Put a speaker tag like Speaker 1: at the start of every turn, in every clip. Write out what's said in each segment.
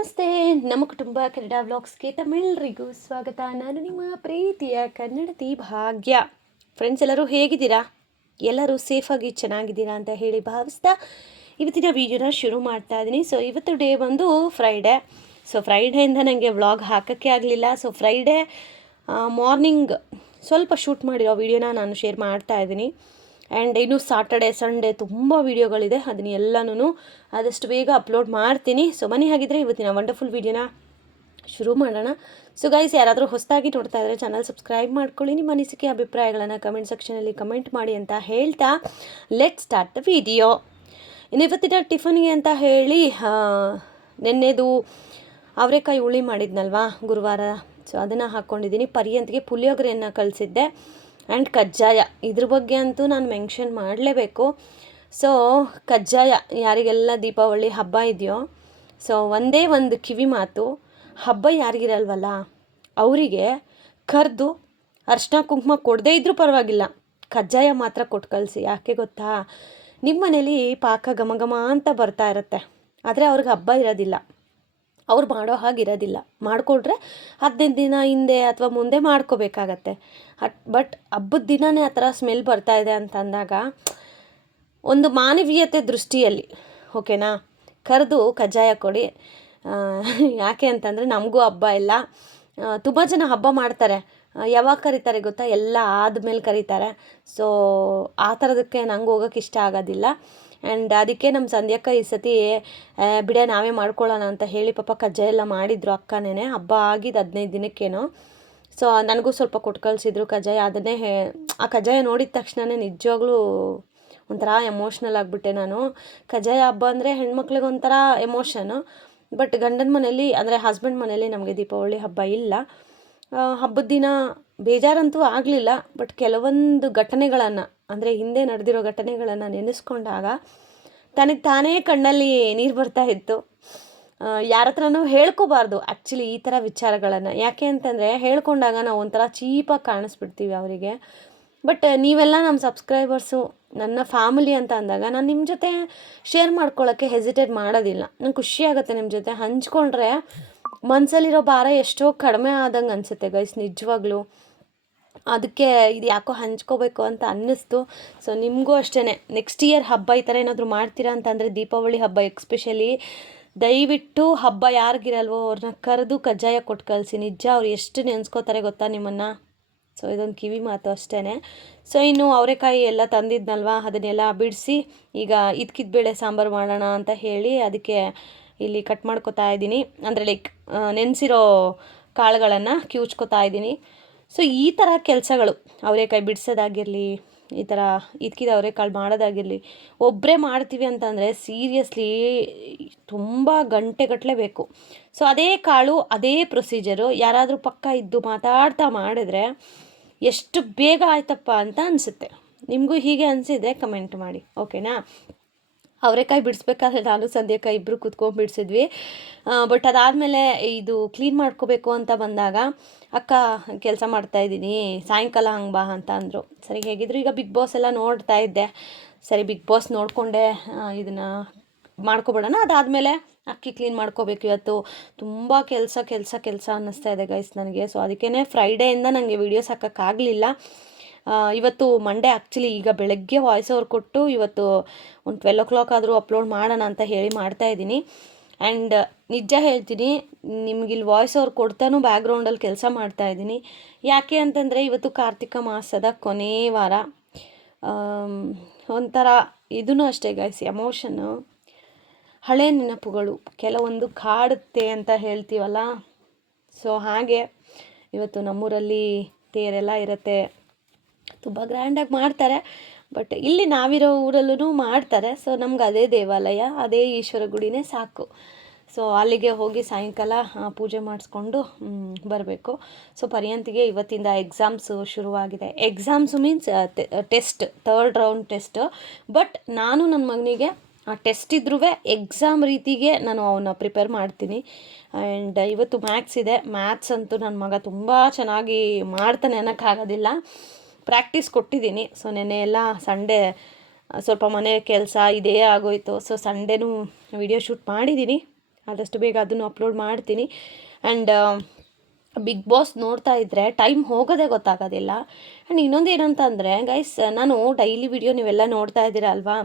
Speaker 1: ನಮಸ್ತೆ, ನಮ್ಮ ಕುಟುಂಬ ಕನ್ನಡ ವ್ಲಾಗ್ಸ್ಗೆ ತಮಿಳರಿಗೂ ಸ್ವಾಗತ. ನಾನು ನಿಮ್ಮ ಪ್ರೀತಿಯ ಕನ್ನಡತಿ ಭಾಗ್ಯ. ಫ್ರೆಂಡ್ಸ್ ಎಲ್ಲರೂ ಹೇಗಿದ್ದೀರಾ? ಎಲ್ಲರೂ ಸೇಫಾಗಿ ಚೆನ್ನಾಗಿದ್ದೀರಾ ಅಂತ ಹೇಳಿ ಭಾವಿಸ್ತಾ ಇವತ್ತಿನ ವೀಡಿಯೋನ ಶುರು ಮಾಡ್ತಾ ಇದ್ದೀನಿ. ಸೊ ಇವತ್ತು ಡೇ ಬಂದು ಫ್ರೈಡೇ ಸೊ ಫ್ರೈಡೆಯಿಂದ ನನಗೆ ವ್ಲಾಗ್ ಹಾಕೋಕ್ಕೆ ಆಗಲಿಲ್ಲ. ಸೊ ಫ್ರೈಡೇ ಮಾರ್ನಿಂಗ್ ಸ್ವಲ್ಪ ಶೂಟ್ ಮಾಡಿರೋ ವೀಡಿಯೋನ ನಾನು ಶೇರ್ ಮಾಡ್ತಾ ಇದ್ದೀನಿ. ಆ್ಯಂಡ್ ಇನ್ನು ಸಾಟರ್ಡೆ ಸಂಡೇ ತುಂಬ ವೀಡಿಯೋಗಳಿದೆ ಅದನ್ನ ಎಲ್ಲನೂ ಆದಷ್ಟು ಬೇಗ ಅಪ್ಲೋಡ್ ಮಾಡ್ತೀನಿ. ಸೊ ಮನೆ ಹಾಗಿದ್ರೆ ಇವತ್ತಿನ ವಂಡರ್ಫುಲ್ ವೀಡಿಯೋನ ಶುರು ಮಾಡೋಣ. ಸೊ ಗೈಸ್ ಯಾರಾದರೂ ಹೊಸದಾಗಿ ನೋಡ್ತಾ ಇದ್ದರೆ ಚಾನಲ್ ಸಬ್ಸ್ಕ್ರೈಬ್ ಮಾಡ್ಕೊಳ್ಳಿ. ನಿಮ್ಮ ಅನಿಸಿಕೆ, ಅಭಿಪ್ರಾಯಗಳನ್ನು ಕಮೆಂಟ್ ಸೆಕ್ಷನಲ್ಲಿ ಕಮೆಂಟ್ ಮಾಡಿ ಅಂತ ಹೇಳ್ತಾ ಲೆಟ್ ಸ್ಟಾರ್ಟ್ ದ ವಿಡಿಯೋ ಇನ್ನು ಇವತ್ತಿನ ಟಿಫನ್ಗೆ ಅಂತ ಹೇಳಿ ನೆನ್ನೆದು ಅವರೆಕಾಯಿ ಹುಳಿ ಮಾಡಿದ್ನಲ್ವಾ ಗುರುವಾರ. ಸೊ ಅದನ್ನು ಹಾಕ್ಕೊಂಡಿದ್ದೀನಿ ಪರ್ಯಂತಿಗೆ ಪುಳಿಯೋಗರೆಯನ್ನು ಕಳಿಸಿದ್ದೆ. ಆ್ಯಂಡ್ ಕಜ್ಜಾಯ, ಇದ್ರ ಬಗ್ಗೆ ಅಂತೂ ನಾನು ಮೆನ್ಷನ್ ಮಾಡಲೇಬೇಕು. ಸೊ ಕಜ್ಜಾಯ, ಯಾರಿಗೆಲ್ಲ ದೀಪಾವಳಿ ಹಬ್ಬ ಇದೆಯೋ ಸೊ ಒಂದೇ ಒಂದು ಕಿವಿ ಮಾತು, ಹಬ್ಬ ಯಾರಿಗಿರಲ್ವಲ್ಲ, ಅವರಿಗೆ ಕರೆದು ಅರ್ಶಿನ ಕುಂಕುಮ ಕೊಡದೇ ಇದ್ದರೂ ಪರವಾಗಿಲ್ಲ. ಕಜ್ಜಾಯ ಮಾತ್ರ ಕೊಟ್ಟು ಕಳಿಸಿ, ಯಾಕೆ ಗೊತ್ತಾ? ನಿಮ್ಮ ಮನೇಲಿ ಪಾಕ ಘಮ ಅಂತ ಬರ್ತಾ ಇರುತ್ತೆ, ಆದರೆ ಅವ್ರಿಗೆ ಹಬ್ಬ ಇರೋದಿಲ್ಲ. ಅವ್ರು ಮಾಡೋ ಹಾಗೆ ಇರೋದಿಲ್ಲ. ಮಾಡಿಕೊಂಡ್ರೆ ಹದಿನೈದು ದಿನ ಹಿಂದೆ ಅಥವಾ ಮುಂದೆ ಮಾಡ್ಕೋಬೇಕಾಗತ್ತೆ. ಹಟ್, ಬಟ್ ಹಬ್ಬದ ದಿನವೇ ಆ ಥರ ಸ್ಮೆಲ್ ಬರ್ತಾ ಇದೆ ಅಂತ ಅಂದಾಗ ಒಂದು ಮಾನವೀಯತೆ ದೃಷ್ಟಿಯಲ್ಲಿ, ಓಕೆನಾ? ಕರೆದು ಕಜ್ಜಾಯ ಕೊಡಿ. ಯಾಕೆ ಅಂತಂದರೆ ನಮಗೂ ಹಬ್ಬ ಇಲ್ಲ. ತುಂಬ ಜನ ಹಬ್ಬ ಮಾಡ್ತಾರೆ. ಯಾವಾಗ ಕರೀತಾರೆ ಗೊತ್ತಾ? ಎಲ್ಲ ಆದಮೇಲೆ ಕರೀತಾರೆ. ಸೊ, ಆ ಥರದಕ್ಕೆ ನಂಗೆ ಹೋಗೋಕೆ ಇಷ್ಟ ಆಗೋದಿಲ್ಲ. ಆ್ಯಂಡ್ ಅದಕ್ಕೆ ನಮ್ಮ ಸಂಧ್ಯಕ್ಕ ಈ ಸತಿ ಬಿಡೆ ನಾವೇ ಮಾಡ್ಕೊಳ್ಳೋಣ ಅಂತ ಹೇಳಿ ಪಾಪ ಕಜ್ಜಾಯ ಎಲ್ಲ ಮಾಡಿದ್ರು ಅಕ್ಕನೇ ಹಬ್ಬ ಆಗಿದ್ದು ಹದಿನೈದು ದಿನಕ್ಕೇನೋ. ಸೊ ನನಗೂ ಸ್ವಲ್ಪ ಕೊಟ್ಟು ಕಳಿಸಿದ್ರು ಕಜ್ಜಾಯ. ಅದನ್ನೇ ಹೇ, ಆ ಕಜ್ಜಾಯ ನೋಡಿದ ತಕ್ಷಣವೇ ನಿಜವಾಗ್ಲೂ ಒಂಥರ ಎಮೋಷ್ನಲ್ ಆಗಿಬಿಟ್ಟೆ ನಾನು. ಕಜ್ಜಾಯ ಹಬ್ಬ ಅಂದರೆ ಹೆಣ್ಮಕ್ಳಿಗೆ ಒಂಥರ ಎಮೋಷನು ಬಟ್ ಗಂಡನ ಮನೇಲಿ, ಅಂದರೆ ಹಸ್ಬೆಂಡ್ ಮನೇಲಿ ನಮಗೆ ದೀಪಾವಳಿ ಹಬ್ಬ ಇಲ್ಲ. ಹಬ್ಬದ ದಿನ ಬೇಜಾರಂತೂ ಆಗಲಿಲ್ಲ ಬಟ್ ಕೆಲವೊಂದು ಘಟನೆಗಳನ್ನು, ಅಂದರೆ ಹಿಂದೆ ನಡೆದಿರೋ ಘಟನೆಗಳನ್ನು ನೆನೆಸ್ಕೊಂಡಾಗ ತನಗೆ ತಾನೇ ಕಣ್ಣಲ್ಲಿ ನೀರು ಬರ್ತಾ ಇತ್ತು. ಯಾರ ಹತ್ರನೂ ಹೇಳ್ಕೋಬಾರ್ದು ಆ್ಯಕ್ಚುಲಿ ಈ ಥರ ವಿಚಾರಗಳನ್ನು. ಯಾಕೆ ಅಂತಂದರೆ ಹೇಳ್ಕೊಂಡಾಗ ನಾವು ಒಂಥರ ಚೀಪಾಗಿ ಕಾಣಿಸ್ಬಿಡ್ತೀವಿ ಅವರಿಗೆ. ಬಟ್ ನೀವೆಲ್ಲ ನಮ್ಮ ಸಬ್ಸ್ಕ್ರೈಬರ್ಸು ನನ್ನ ಫ್ಯಾಮಿಲಿ ಅಂತ ಅಂದಾಗ ನಾನು ನಿಮ್ಮ ಜೊತೆ ಶೇರ್ ಮಾಡ್ಕೊಳ್ಳೋಕ್ಕೆ ಹೆಸಿಟೇಟ್ ಮಾಡೋದಿಲ್ಲ. ನಂಗೆ ಖುಷಿ ಆಗುತ್ತೆ ನಿಮ್ಮ ಜೊತೆ. ಹಂಚ್ಕೊಂಡ್ರೆ ಮನಸ್ಸಲ್ಲಿರೋ ಭಾರ ಎಷ್ಟೋ ಕಡಿಮೆ ಆದಂಗೆ ಅನಿಸುತ್ತೆ ಗೈಸ್ ನಿಜವಾಗ್ಲೂ. ಅದಕ್ಕೆ ಇದು ಯಾಕೋ ಹಂಚ್ಕೋಬೇಕು ಅಂತ ಅನ್ನಿಸ್ತು. ಸೊ ನಿಮಗೂ ಅಷ್ಟೇ ನೆಕ್ಸ್ಟ್ ಇಯರ್ ಹಬ್ಬ ಈ ಥರ ಏನಾದರೂ ಮಾಡ್ತೀರಾ ಅಂತಂದರೆ ದೀಪಾವಳಿ ಹಬ್ಬ ಎಕ್ಸ್ಪೆಷಲಿ ದಯವಿಟ್ಟು ಹಬ್ಬ ಯಾರಿಗಿರಲ್ವೋ ಅವ್ರನ್ನ ಕರೆದು ಕಜ್ಜಾಯ ಕೊಟ್ಟು ಕಳಿಸಿ. ನಿಜ ಅವ್ರು ಎಷ್ಟು ನೆನೆಸ್ಕೋತಾರೆ ಗೊತ್ತಾ ನಿಮ್ಮನ್ನು? ಸೊ ಇದೊಂದು ಕಿವಿ ಮಾತು ಅಷ್ಟೇ ಸೊ ಇನ್ನು ಅವರೆಕಾಯಿ ಎಲ್ಲ ತಂದಿದ್ನಲ್ವ? ಅದನ್ನೆಲ್ಲ ಬಿಡಿಸಿ ಈಗ ಇದ್ಕಿದ ಬೇಳೆ ಸಾಂಬಾರು ಮಾಡೋಣ ಅಂತ ಹೇಳಿ ಅದಕ್ಕೆ ಇಲ್ಲಿ ಕಟ್ ಮಾಡ್ಕೊತಾ ಇದ್ದೀನಿ. ಅಂದರೆ ಲೈಕ್ ನೆನೆಸಿರೋ ಕಾಳುಗಳನ್ನು ಕಿವುಚ್ಕೋತಾ ಇದ್ದೀನಿ. ಸೊ ಈ ಥರ ಕೆಲಸಗಳು ಅವರೆಕಾಯಿ ಬಿಡಿಸೋದಾಗಿರಲಿ, ಈ ಥರ ಇದ್ಕಿದ ಅವರೆಕಾಳು ಮಾಡೋದಾಗಿರಲಿ ಒಬ್ಬರೇ ಮಾಡ್ತೀವಿ ಅಂತಂದರೆ ಸೀರಿಯಸ್ಲಿ ತುಂಬ ಗಂಟೆಗಟ್ಟಲೆ ಬೇಕು. ಸೊ ಅದೇ ಕಾಳು, ಅದೇ ಪ್ರೊಸೀಜರು ಯಾರಾದರೂ ಪಕ್ಕ ಇದ್ದು ಮಾತಾಡ್ತಾ ಮಾಡಿದ್ರೆ ಎಷ್ಟು ಬೇಗ ಆಯ್ತಪ್ಪ ಅಂತ ಅನಿಸುತ್ತೆ. ನಿಮಗೂ ಹೀಗೆ ಅನಿಸಿದ್ರೆ ಕಮೆಂಟ್ ಮಾಡಿ ಓಕೆನಾ ಅವರೆಕಾಯಿ ಬಿಡಿಸ್ಬೇಕಾದ್ರೆ ನಾನು ಸಂಧ್ಯಾಕಾಯಿ ಇಬ್ಬರು ಕುತ್ಕೊಂಡು ಬಿಡಿಸಿದ್ವಿ. ಬಟ್ ಅದಾದಮೇಲೆ ಇದು ಕ್ಲೀನ್ ಮಾಡ್ಕೋಬೇಕು ಅಂತ ಬಂದಾಗ, ಅಕ್ಕ, ಕೆಲಸ ಮಾಡ್ತಾಯಿದ್ದೀನಿ ಸಾಯಂಕಾಲ ಹಂಗೆ ಬಾ ಅಂತ ಅಂದರು. ಸರಿ, ಹೇಗಿದ್ರು ಈಗ ಬಿಗ್ ಬಾಸ್ ಎಲ್ಲ ನೋಡ್ತಾ ಇದ್ದೆ. ಸರಿ ಬಿಗ್ ಬಾಸ್ ನೋಡಿಕೊಂಡೆ ಇದನ್ನು ಮಾಡ್ಕೊಬಿಡೋಣ ಅದಾದಮೇಲೆ ಅಕ್ಕಿ ಕ್ಲೀನ್ ಮಾಡ್ಕೋಬೇಕು ಇವತ್ತು. ತುಂಬ ಕೆಲಸ ಕೆಲಸ ಕೆಲಸ ಅನ್ನಿಸ್ತಾ ಇದೆ ಗೈಸ್ ನನಗೆ. ಸೊ ಅದಕ್ಕೇ ಫ್ರೈಡೆಯಿಂದ ನನಗೆ ವೀಡಿಯೋಸ್ ಹಾಕೋಕ್ಕಾಗಲಿಲ್ಲ ಇವತ್ತು ಮಂಡೇ ಆ್ಯಕ್ಚುಲಿ ಈಗ ಬೆಳಗ್ಗೆ ವಾಯ್ಸ್ ಓವರ್ ಕೊಟ್ಟು ಇವತ್ತು ಒಂದು ಟ್ವೆಲ್ ಓ ಕ್ಲಾಕ್ ಆದರೂ ಅಪ್ಲೋಡ್ ಮಾಡೋಣ ಅಂತ ಹೇಳಿ ಮಾಡ್ತಾ ಇದ್ದೀನಿ. ಆ್ಯಂಡ್ ನಿಜ ಹೇಳ್ತೀನಿ, ನಿಮ್ಗೆ ಇಲ್ಲಿ ವಾಯ್ಸ್ ಓವರ್ ಕೊಡ್ತಾನೂ ಬ್ಯಾಕ್ಗ್ರೌಂಡಲ್ಲಿ ಕೆಲಸ ಮಾಡ್ತಾ ಇದ್ದೀನಿ. ಯಾಕೆ ಅಂತಂದರೆ ಇವತ್ತು ಕಾರ್ತಿಕ ಮಾಸದ ಕೊನೇ ವಾರ. ಒಂಥರ ಇದೂ ಅಷ್ಟೇ ಗೈಸ್ ಎಮೋಷನ್ನು ಹಳೆ ನೆನಪುಗಳು, ಕೆಲವೊಂದು ಕಾಡುತ್ತೆ ಅಂತ ಹೇಳ್ತೀವಲ್ಲ? ಸೊ ಹಾಗೆ, ಇವತ್ತು ನಮ್ಮೂರಲ್ಲಿ ತೇರೆಲ್ಲ ಇರುತ್ತೆ. ತುಂಬ ಗ್ರ್ಯಾಂಡಾಗಿ ಮಾಡ್ತಾರೆ. ಬಟ್ ಇಲ್ಲಿ ನಾವಿರೋ ಊರಲ್ಲೂ ಮಾಡ್ತಾರೆ. ಸೊ ನಮ್ಗೆ ಅದೇ ದೇವಾಲಯ, ಅದೇ ಈಶ್ವರ ಗುಡಿನೇ ಸಾಕು. ಸೊ ಅಲ್ಲಿಗೆ ಹೋಗಿ ಸಾಯಂಕಾಲ ಪೂಜೆ ಮಾಡಿಸ್ಕೊಂಡು ಬರಬೇಕು. ಸೊ ಪರ್ಯಂತಿಗೆ ಇವತ್ತಿಂದ ಎಕ್ಸಾಮ್ಸು ಶುರುವಾಗಿದೆ. Exams means test third round test but ನಾನು ನನ್ನ ಮಗನಿಗೆ, ಆ ಟೆಸ್ಟ್ ಇದ್ರೂ ಎಕ್ಸಾಮ್ ರೀತಿಗೆ ನಾನು ಅವನ್ನ ಪ್ರಿಪೇರ್ ಮಾಡ್ತೀನಿ. ಆ್ಯಂಡ್ ಇವತ್ತು ಮ್ಯಾಥ್ಸ್ ಇದೆ. ಮ್ಯಾಥ್ಸ್ ಅಂತೂ ನನ್ನ ಮಗ ತುಂಬ ಚೆನ್ನಾಗಿ ಮಾಡ್ತಾನೆ ಅನ್ನೋಕ್ಕಾಗೋದಿಲ್ಲ. ಪ್ರಾಕ್ಟೀಸ್ ಕೊಟ್ಟಿದ್ದೀನಿ. ಸೊ ನೆನ್ನೆ ಎಲ್ಲ ಸಂಡೇ ಸ್ವಲ್ಪ ಮನೆ ಕೆಲಸ ಇದೇ ಆಗೋಯ್ತು. ಸೊ ಸಂಡೇನೂ ವಿಡಿಯೋ ಶೂಟ್ ಮಾಡಿದ್ದೀನಿ. ಆದಷ್ಟು ಬೇಗ ಅದನ್ನು ಅಪ್ಲೋಡ್ ಮಾಡ್ತೀನಿ. ಆ್ಯಂಡ್ ಬಿಗ್ ಬಾಸ್ ನೋಡ್ತಾ ಇದ್ದರೆ ಟೈಮ್ ಹೋಗೋದೇ ಗೊತ್ತಾಗೋದಿಲ್ಲ. ಆ್ಯಂಡ್ ಇನ್ನೊಂದು ಏನಂತ ಅಂದರೆ ಗೈಸ್ ನಾನು ಡೈಲಿ ವಿಡಿಯೋ ನೀವೆಲ್ಲ ನೋಡ್ತಾ ಇದ್ದೀರಾ ಅಲ್ವಾ?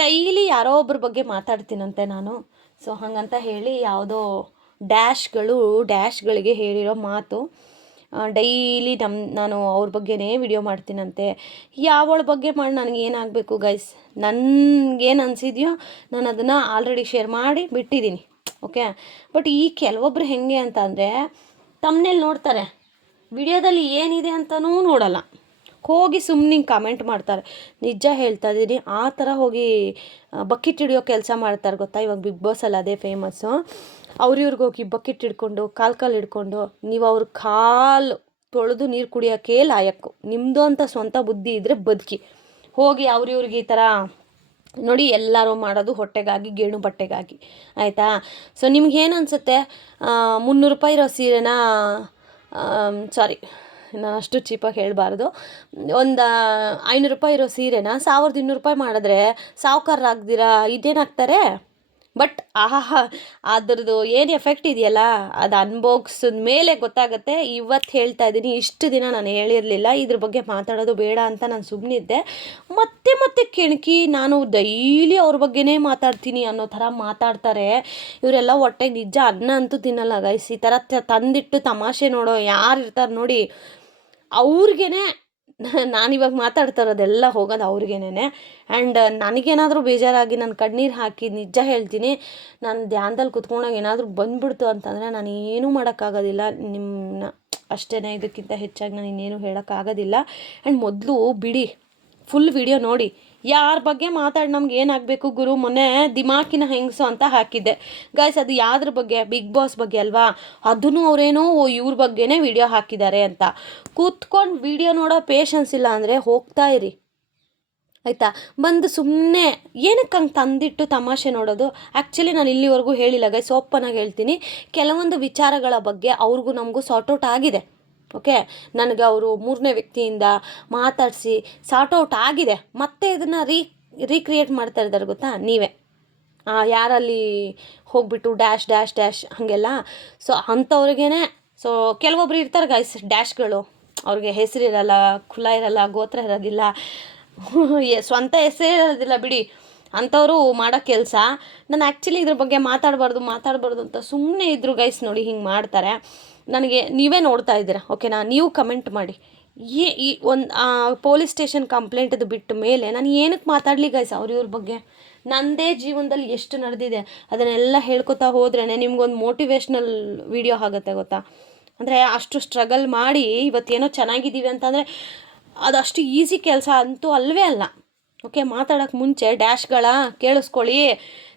Speaker 1: ಡೈಲಿ ಯಾರೋ ಒಬ್ಬರ ಬಗ್ಗೆ ಮಾತಾಡ್ತೀನಂತೆ ನಾನು. ಸೊ ಹಾಗಂತ ಹೇಳಿ ಯಾವುದೋ ಡ್ಯಾಶ್ಗಳು ಡ್ಯಾಶ್ಗಳಿಗೆ ಹೇಳಿರೋ ಮಾತು. ಡೈಲಿ ನಮ್ಮ ನಾನು ಅವ್ರ ಬಗ್ಗೆನೇ ವಿಡಿಯೋ ಮಾಡ್ತೀನಂತೆ. ಯಾವಳ ಬಗ್ಗೆ ಮಾಡಿ, ನನಗೆ ಏನಾಗಬೇಕು ಗೈಸ್ ನನಗೇನು ಅನಿಸಿದೆಯೋ ನಾನು ಅದನ್ನು ಆಲ್ರೆಡಿ ಶೇರ್ ಮಾಡಿ ಬಿಟ್ಟಿದ್ದೀನಿ ಓಕೆ ಬಟ್ ಈ ಕೆಲವೊಬ್ರು ಹೆಂಗೆ ಅಂತಂದರೆ ತಮ್ಮನೇಲಿ ನೋಡ್ತಾರೆ. ವಿಡಿಯೋದಲ್ಲಿ ಏನಿದೆ ಅಂತಲೂ ನೋಡಲ್ಲ. ಹೋಗಿ ಸುಮ್ಮನೆ ಕಮೆಂಟ್ ಮಾಡ್ತಾರೆ. ನಿಜ ಹೇಳ್ತಾ ಇದ್ದೀನಿ ಆ ಥರ ಹೋಗಿ ಬಕೆಟ್ ಹಿಡಿಯೋ ಕೆಲಸ ಮಾಡ್ತಾರೆ ಗೊತ್ತಾ? ಇವಾಗ ಬಿಗ್ ಬಾಸಲ್ಲಿ ಅದೇ ಫೇಮಸ್ಸು ಅವ್ರಿವ್ರಿಗೆ ಹೋಗಿ ಬಕೆಟ್ ಹಿಡ್ಕೊಂಡು, ಕಾಲು ಕಾಲು ಹಿಡ್ಕೊಂಡು, ನೀವು ಅವ್ರ ಕಾಲು ತೊಳೆದು ನೀರು ಕುಡಿಯೋಕ್ಕೆ ಲಾಯಕ್ಕು. ನಿಮ್ಮದು ಅಂತ ಸ್ವಂತ ಬುದ್ಧಿ ಇದ್ದರೆ ಬದುಕಿ. ಹೋಗಿ ಅವ್ರಿವ್ರಿಗೆ ಈ ಥರ ನೋಡಿ ಎಲ್ಲರೂ ಮಾಡೋದು ಹೊಟ್ಟೆಗಾಗಿ, ಗೇಣು ಬಟ್ಟೆಗಾಗಿ. ಆಯಿತಾ? ಸೊ ನಿಮ್ಗೇನು ಅನಿಸುತ್ತೆ? ಮುನ್ನೂರು ರೂಪಾಯಿ ಇರೋ ಸೀರೆನ ಸಾರಿ ನಾನು ಅಷ್ಟು ಚೀಪಾಗಿ ಹೇಳಬಾರ್ದು. ಒಂದು ಐನೂರು ರೂಪಾಯಿ ಇರೋ ಸೀರೆನ ಸಾವಿರದ ಇನ್ನೂರು ರೂಪಾಯಿ ಮಾಡಿದ್ರೆ ಸಾವುಕಾರರಾಗ್ದಿರಾ? ಇದೇನಾಗ್ತಾರೆ? ಬಟ್ ಆಹಾ, ಅದ್ರದ್ದು ಏನು ಎಫೆಕ್ಟ್ ಇದೆಯಲ್ಲ? ಅದು ಅನ್ಬೋಗ್ಸಿದ ಮೇಲೆ ಗೊತ್ತಾಗುತ್ತೆ. ಇವತ್ತು ಹೇಳ್ತಾ ಇದ್ದೀನಿ, ಇಷ್ಟು ದಿನ ನಾನು ಹೇಳಿರಲಿಲ್ಲ. ಇದ್ರ ಬಗ್ಗೆ ಮಾತಾಡೋದು ಬೇಡ ಅಂತ ನಾನು ಸುಮ್ಮನಿದ್ದೆ ಮತ್ತೆ ಮತ್ತೆ ಕೆಣಕಿ, ನಾನು ಡೈಲಿ ಅವ್ರ ಬಗ್ಗೆನೇ ಮಾತಾಡ್ತೀನಿ ಅನ್ನೋ ಥರ ಮಾತಾಡ್ತಾರೆ. ಇವರೆಲ್ಲ ಹೊಟ್ಟೆಗೆ ನಿಜ ಅನ್ನ ಅಂತೂ ತಿನ್ನಲ್ಲ ಗೈಸ್ ಈ ಥರ ತಂದಿಟ್ಟು ತಮಾಷೆ ನೋಡೋ ಯಾರು ಇರ್ತಾರೆ ನೋಡಿ. ಅವ್ರಿಗೇನೆ ನಾನಿವಾಗ ಮಾತಾಡ್ತಾ ಇರೋದೆಲ್ಲ ಹೋಗೋದು ಅವ್ರಿಗೇನೆ ಆ್ಯಂಡ್ ನನಗೇನಾದರೂ ಬೇಜಾರಾಗಿ ನಾನು ಕಣ್ಣೀರು ಹಾಕಿ ನಿಜ ಹೇಳ್ತೀನಿ, ನಾನು ಧ್ಯಾನದಲ್ಲಿ ಕುತ್ಕೊಂಡಾಗ ಏನಾದರೂ ಬಂದ್ಬಿಡ್ತು ಅಂತಂದರೆ ನಾನು ಏನೂ ಮಾಡೋಕ್ಕಾಗೋದಿಲ್ಲ. ನಿಮ್ಮನ್ನ ಅಷ್ಟೇ ಇದಕ್ಕಿಂತ ಹೆಚ್ಚಾಗಿ ನಾನು ಇನ್ನೇನು ಹೇಳೋಕ್ಕಾಗೋದಿಲ್ಲ. ಆ್ಯಂಡ್ ಮೊದಲು ಬಿಡಿ ಫುಲ್ ವಿಡಿಯೋ ನೋಡಿ. ಯಾರ ಬಗ್ಗೆ ಮಾತಾಡಿ, ನಮ್ಗೆ ಏನಾಗಬೇಕು ಗುರು? ಮೊನ್ನೆ ದಿಮಾಕಿನ ಹೆಂಗಸು ಅಂತ ಹಾಕಿದ್ದೆ. ಗಾಯ್ಸ್ ಅದು ಯಾವ್ದ್ರ ಬಗ್ಗೆ? ಬಿಗ್ ಬಾಸ್ ಬಗ್ಗೆ ಅಲ್ವಾ? ಅದನ್ನು ಅವರೇನೋ ಓ ಇವ್ರ ಬಗ್ಗೆನೇ ವಿಡಿಯೋ ಹಾಕಿದ್ದಾರೆ ಅಂತ. ಕೂತ್ಕೊಂಡು ವಿಡಿಯೋ ನೋಡೋ ಪೇಷನ್ಸ್ ಇಲ್ಲ ಅಂದರೆ ಹೋಗ್ತಾ ಇರಿ. ಆಯಿತಾ? ಬಂದು ಸುಮ್ಮನೆ ಏನಕ್ಕೆ ಹಂಗೆ ತಂದಿಟ್ಟು ತಮಾಷೆ ನೋಡೋದು? ಆ್ಯಕ್ಚುಲಿ ನಾನು ಇಲ್ಲಿವರೆಗೂ ಹೇಳಿಲ್ಲ ಗೈಸ್ ಓಪನಾಗಿ ಹೇಳ್ತೀನಿ. ಕೆಲವೊಂದು ವಿಚಾರಗಳ ಬಗ್ಗೆ ಅವ್ರಿಗೂ ನಮಗೂ ಸಾರ್ಟ್ ಔಟ್ ಆಗಿದೆ. ಓಕೆ? ನನಗೆ ಅವರು ಮೂರನೇ ವ್ಯಕ್ತಿಯಿಂದ ಮಾತಾಡಿಸಿ ಸಾರ್ಟ್ ಔಟ್ ಆಗಿದೆ. ಮತ್ತೆ ಇದನ್ನು ರೀ, ರೀಕ್ರಿಯೇಟ್ ಮಾಡ್ತಾ ಇದ್ದಾರೆ ಗೊತ್ತಾ? ನೀವೇ. ಯಾರಲ್ಲಿ ಹೋಗ್ಬಿಟ್ಟು ಡ್ಯಾಶ್ ಡ್ಯಾಶ್ ಡ್ಯಾಶ್ ಹಾಗೆಲ್ಲ. ಸೊ ಅಂಥವ್ರಿಗೇ ಸೊ, ಕೆಲವೊಬ್ರು ಇರ್ತಾರೆ ಗೈಸ್ ಡ್ಯಾಶ್ಗಳು. ಅವ್ರಿಗೆ ಹೆಸರಿರಲ್ಲ ಕುಲ ಇರಲ್ಲ, ಗೋತ್ರ ಇರೋದಿಲ್ಲ. ಸ್ವಂತ ಹೆಸರೇ ಇರೋದಿಲ್ಲ ಬಿಡಿ. ಅಂಥವರು ಮಾಡೋ ಕೆಲಸ. ನಾನು ಆ್ಯಕ್ಚುಲಿ ಇದ್ರ ಬಗ್ಗೆ ಮಾತಾಡಬಾರ್ದು ಮಾತಾಡಬಾರ್ದು ಅಂತ ಸುಮ್ಮನೆ ಇದ್ರು ಗೈಸ್ ನೋಡಿ ಹಿಂಗೆ ಮಾಡ್ತಾರೆ. ನನಗೆ ನೀವೇ ನೋಡ್ತಾ ಇದ್ದೀರಾ? ಓಕೆನಾ? ನೀವು ಕಮೆಂಟ್ ಮಾಡಿ. ಏ ಈ ಒಂದು ಪೊಲೀಸ್ ಸ್ಟೇಷನ್ ಕಂಪ್ಲೇಂಟದು ಬಿಟ್ಟ ಮೇಲೆ ನಾನು ಏನಕ್ಕೆ ಮಾತಾಡಲಿ ಗೈಸ್ ಅವ್ರ ಇವ್ರ ಬಗ್ಗೆ? ನನ್ನದೇ ಜೀವನದಲ್ಲಿ ಎಷ್ಟು ನಡೆದಿದೆ? ಅದನ್ನೆಲ್ಲ ಹೇಳ್ಕೊತಾ ಹೋದ್ರೇ ನಿಮ್ಗೊಂದು ಮೋಟಿವೇಶ್ನಲ್ ವಿಡಿಯೋ ಆಗುತ್ತೆ ಗೊತ್ತಾ? ಅಂದರೆ ಅಷ್ಟು ಸ್ಟ್ರಗಲ್ ಮಾಡಿ ಇವತ್ತೇನೋ ಚೆನ್ನಾಗಿದ್ದೀವಿ ಅಂತಂದರೆ ಅದಷ್ಟು ಈಸಿ ಕೆಲಸ ಅಂತೂ ಅಲ್ಲವೇ ಅಲ್ಲ. ಓಕೆ ಮಾತಾಡೋಕ್ಕೆ ಮುಂಚೆ ಡ್ಯಾಶ್ಗಳ ಕೇಳಿಸ್ಕೊಳ್ಳಿ.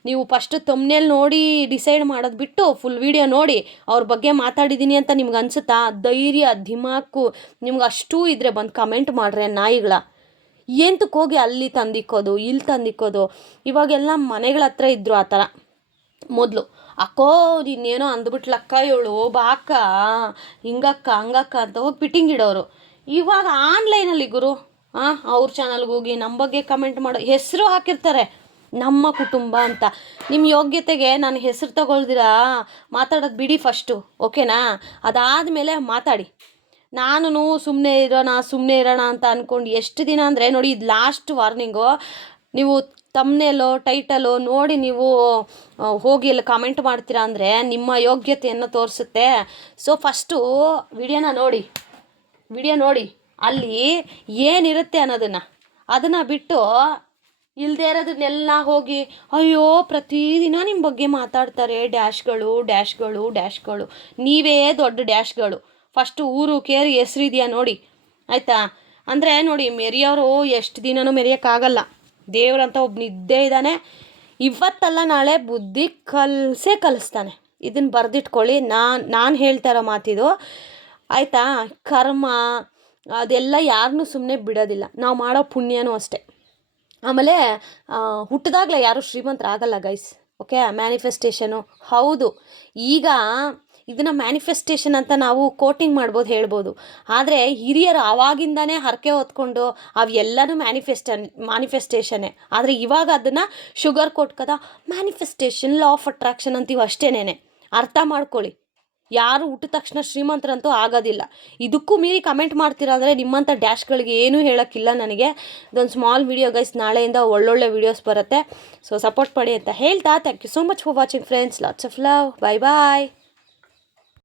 Speaker 1: ನೀವು ಫಸ್ಟ್ ತಮ್ಮನೇಲಿ ನೋಡಿ ಡಿಸೈಡ್ ಮಾಡೋದು ಬಿಟ್ಟು ಫುಲ್ ವೀಡಿಯೋ ನೋಡಿ. ಅವ್ರ ಬಗ್ಗೆ ಮಾತಾಡಿದ್ದೀನಿ ಅಂತ ನಿಮ್ಗೆ ಅನ್ಸುತ್ತಾ? ಧೈರ್ಯ ಧಿಮಾಕು ನಿಮ್ಗೆ ಅಷ್ಟೂ ಇದ್ದರೆ ಬಂದು ಕಮೆಂಟ್ ಮಾಡ್ರೆ ನಾಯಿಗಳ ಎಂತಕ್ಕೆ ಹೋಗಿ ಅಲ್ಲಿ ತಂದಿಕ್ಕೋದು ಇಲ್ಲಿ ತಂದಿಕ್ಕೋದು? ಇವಾಗೆಲ್ಲ ಮನೆಗಳ ಹತ್ರ ಇದ್ದರು ಆ ಥರ. ಮೊದಲು, ಅಕ್ಕೋ, ಇನ್ನೇನೋ ಅಂದ್ಬಿಟ್ಲಕ್ಕ ಇವಳು ಬಾಕ ಹಿಂಗಕ್ಕ, ಹಂಗಕ್ಕ ಅಂತ ಹೋಗಿ ಫಿಟ್ಟಿಂಗ್ ಇಡೋರು. ಇವಾಗ ಆನ್ಲೈನಲ್ಲಿ ಗುರು. ಅವ್ರ ಚಾನಲ್ಗೆ ಹೋಗಿ ನಮ್ಮ ಬಗ್ಗೆ ಕಮೆಂಟ್ ಮಾಡೋ. ಹೆಸರು ಹಾಕಿರ್ತಾರೆ. ನಮ್ಮ ಕುಟುಂಬ ಅಂತ. ನಿಮ್ಮ ಯೋಗ್ಯತೆಗೆ ನಾನು ಹೆಸರು ತಗೊಳ್ದಿರಾ? ಮಾತಾಡೋದು ಬಿಡಿ ಫಸ್ಟು ಓಕೆನಾ ಅದಾದಮೇಲೆ ಮಾತಾಡಿ. ನಾನು ಸುಮ್ಮನೆ ಇರೋಣ ಸುಮ್ಮನೆ ಇರೋಣ ಅಂತ ಅಂದ್ಕೊಂಡು ಎಷ್ಟು ದಿನ ಅಂದರೆ ನೋಡಿ, ಇದು ಲಾಸ್ಟ್ ವಾರ್ನಿಂಗು ನೀವು ತಮ್ಮನೇಲೋ ಟೈಟಲು ನೋಡಿ ನೀವು ಹೋಗಿ ಎಲ್ಲಿ ಕಮೆಂಟ್ ಮಾಡ್ತೀರಾ ಅಂದರೆ ನಿಮ್ಮ ಯೋಗ್ಯತೆಯನ್ನು ತೋರಿಸುತ್ತೆ. ಸೊ ಫಸ್ಟು ವಿಡಿಯೋನ ನೋಡಿ. ವಿಡಿಯೋ ನೋಡಿ. ಅಲ್ಲಿ ಏನಿರುತ್ತೆ ಅನ್ನೋದನ್ನು ಅದನ್ನು ಬಿಟ್ಟು ಇಲ್ಲದೇ ಇರೋದನ್ನೆಲ್ಲ ಹೋಗಿ, ಅಯ್ಯೋ, ಪ್ರತಿದಿನ ನಿಮ್ಮ ಬಗ್ಗೆ ಮಾತಾಡ್ತಾರೆ, ಡ್ಯಾಶ್ಗಳು ಡ್ಯಾಶ್ಗಳು ಡ್ಯಾಶ್ಗಳು. ನೀವೇ ದೊಡ್ಡ ಡ್ಯಾಶ್ಗಳು. ಫಸ್ಟು ಊರು ಕೇರಿ ಹೆಸ್ರಿದೆಯಾ ನೋಡಿ. ಆಯಿತಾ? ಅಂದರೆ ನೋಡಿ ಮೆರೆಯೋರು ಎಷ್ಟು ದಿನನೂ ಮೆರೆಯೋಕ್ಕಾಗಲ್ಲ. ದೇವ್ರಂತ ಒಬ್ಬ ನಿದ್ದೆ ಇದ್ದಾನೆ. ಇವತ್ತಲ್ಲ ನಾಳೆ ಬುದ್ಧಿ ಕಲಿಸೇ ಕಲಿಸ್ತಾನೆ. ಇದನ್ನು ಬರೆದಿಟ್ಕೊಳ್ಳಿ. ನಾನು ನಾನು ಹೇಳ್ತಾ ಇರೋ ಮಾತಿದು. ಆಯಿತಾ? ಕರ್ಮ ಅದೆಲ್ಲ ಯಾರನ್ನೂ ಸುಮ್ಮನೆ ಬಿಡೋದಿಲ್ಲ. ನಾವು ಮಾಡೋ ಪುಣ್ಯನೂ ಅಷ್ಟೆ. ಆಮೇಲೆ ಹುಟ್ಟಿದಾಗಲೇ ಯಾರೂ ಶ್ರೀಮಂತರಾಗಲ್ಲ ಗೈಸ್ ಓಕೆ ಮ್ಯಾನಿಫೆಸ್ಟೇಷನು ಹೌದು. ಈಗ ಇದನ್ನು ಮ್ಯಾನಿಫೆಸ್ಟೇಷನ್ ಅಂತ ನಾವು ಕೋಟಿಂಗ್ ಮಾಡ್ಬೋದು, ಹೇಳ್ಬೋದು. ಆದರೆ ಹಿರಿಯರು ಆವಾಗಿಂದನೇ ಹರಕೆ ಹೊತ್ಕೊಂಡು ಅವೆಲ್ಲನೂ ಮ್ಯಾನಿಫೆಸ್ಟನ್ ಮ್ಯಾನಿಫೆಸ್ಟೇಷನ್ನೇ ಆದರೆ ಇವಾಗ ಅದನ್ನು ಶುಗರ್ ಕೊಟ್ಕದ ಮ್ಯಾನಿಫೆಸ್ಟೇಷನ್ ಲಾ ಆಫ್ ಅಟ್ರಾಕ್ಷನ್ ಅಂತೀವಿ ಅಷ್ಟೇನೆ ಅರ್ಥ ಮಾಡ್ಕೊಳ್ಳಿ. ಯಾರು ಹುಟ್ಟಿದ ತಕ್ಷಣ ಶ್ರೀಮಂತರಂತೂ ಆಗೋದಿಲ್ಲ. ಇದಕ್ಕೂ ಮೀರಿ ಕಮೆಂಟ್ ಮಾಡ್ತೀರಾ ಅಂದರೆ ನಿಮ್ಮಂಥ ಡ್ಯಾಶ್ಗಳಿಗೆ ಏನೂ ಹೇಳೋಕ್ಕಿಲ್ಲ ನನಗೆ. ಇದೊಂದು ಸ್ಮಾಲ್ ವಿಡಿಯೋ ಗೈಸ್ ನಾಳೆಯಿಂದ ಒಳ್ಳೊಳ್ಳೆ ವೀಡಿಯೋಸ್ ಬರುತ್ತೆ. ಸೊ ಸಪೋರ್ಟ್ ಮಾಡಿ ಅಂತ ಹೇಳ್ತಾ thank you so much for watching friends lots of love bye bye